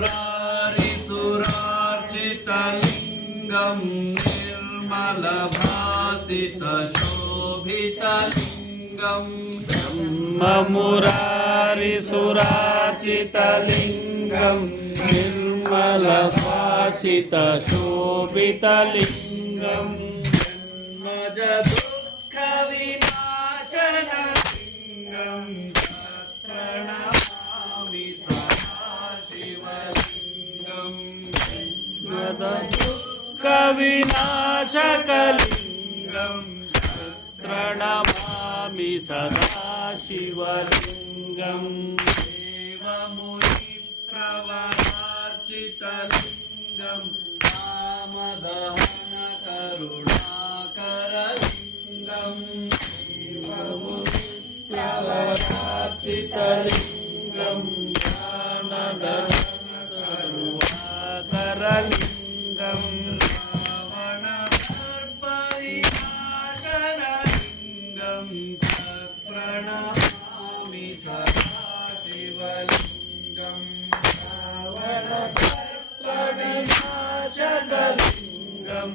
मुरारिसुरार्चितलिङ्गं निर्मलभासितशोभितलिङ्गं ब्रह्ममुरारिसुरार्चितलिङ्गं निर्मलभासितशोभितलिङ्गं जन्मजदुःखविनाशनलिङ्गं प्रणमामि सदाशिवलिङ्गं दुःखविनाशकलिङ्गं प्रणमामि सदाशिवलिङ्गं देवमुनिप्रवरार्चितलिङ्गं कामदहनकरुणाकरलिङ्गं देवमुनिप्रवरार्चितलिङ्गं ज्ञानदहनकरुणाकरलिङ्गं रावणदर्पविनाशनलिङ्गं प्रणमामि सदाशिवलिङ्गं रावणदर्पविनाशकलिङ्गं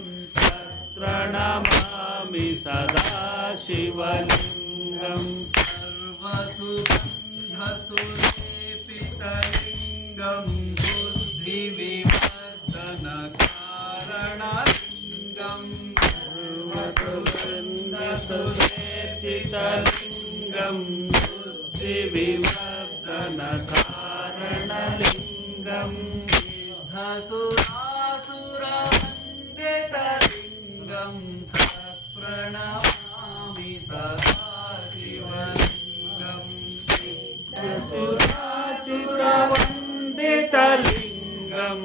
प्रणमामि सदाशिवलिङ्गं सर्वसुगन्धसुलेपितलिङ्गं बुद्धिविवर्धनकारणलिङ्गं सर्वसुगन्धसुलेपितलिङ्गं बुद्धिविवर्धनकारणलिङ्गं सिद्धसुरासुरवन्दितलिङ्गं प्रणमामि सदाशिवलिङ्गं सिद्धसुरासुरवन्दितलिङ्गं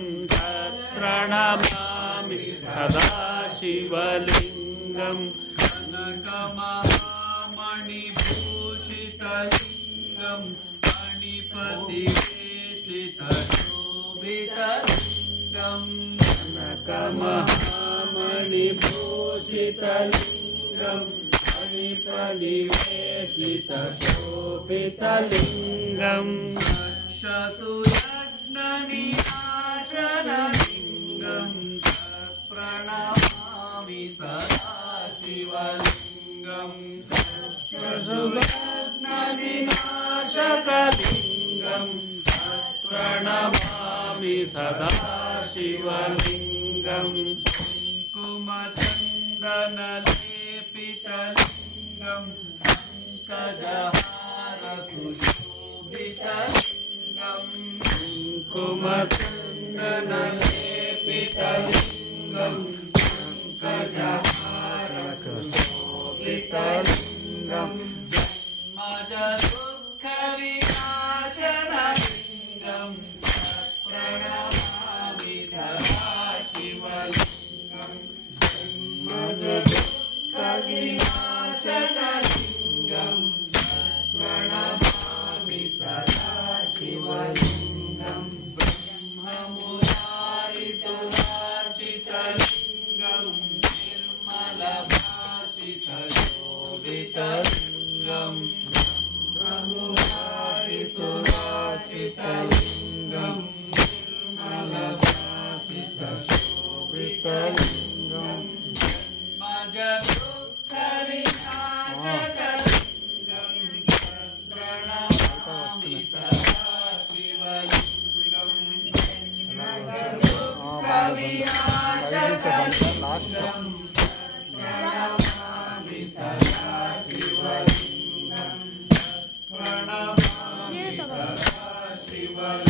प्रणमामि सदाशिवलिङ्गं कनकमहामणिभूषितलिङ्गं मणिपतिवेष्टितशोभितलिङ्गं कनकमहामणिभूषितलिङ्गं मणिपतिवेष्टितशोभितलिङ्गं दक्षसुयज्ञविनाशनलिङ्गं प्रणमामि सदाशिवलिङ्गं दक्षसुयज्ञविनाशकलिङ्गं प्रणमामि सदाशिवलिङ्गं कुङ्कुमचन्दनलेपितलिङ्गं पङ्कजहारसुशोभितलिङ्गं कुङ्कुमचन्दनलेपितलिङ्गं पङ्कजहारसुशोभितलिङ्गं जन्मजदुःखविनाशनलिङ्गं प्रणमामि सदाशिवलिङ्गं जन्मजदुःखविनाशनलिङ्गं प्रणमामि सदाशिवलिङ्गं ब्रह्ममुरारिसुरार्चितलिङ्गं निर्मलभासितशोभितलिङ्गं ब्रह्ममुरारिसुरार्चितलिङ्गं निर्मलभासितशोभितलिङ्गं जन्मजदुःखविनाशकलिङ्गं प्रणमामि सदाशिवलिङ्गं जन्मजदुःखविनाशकलिङ्गं प्रणमामि सदाशिवलिङ्गं प्रणमामि सदाशिवलिङ्गं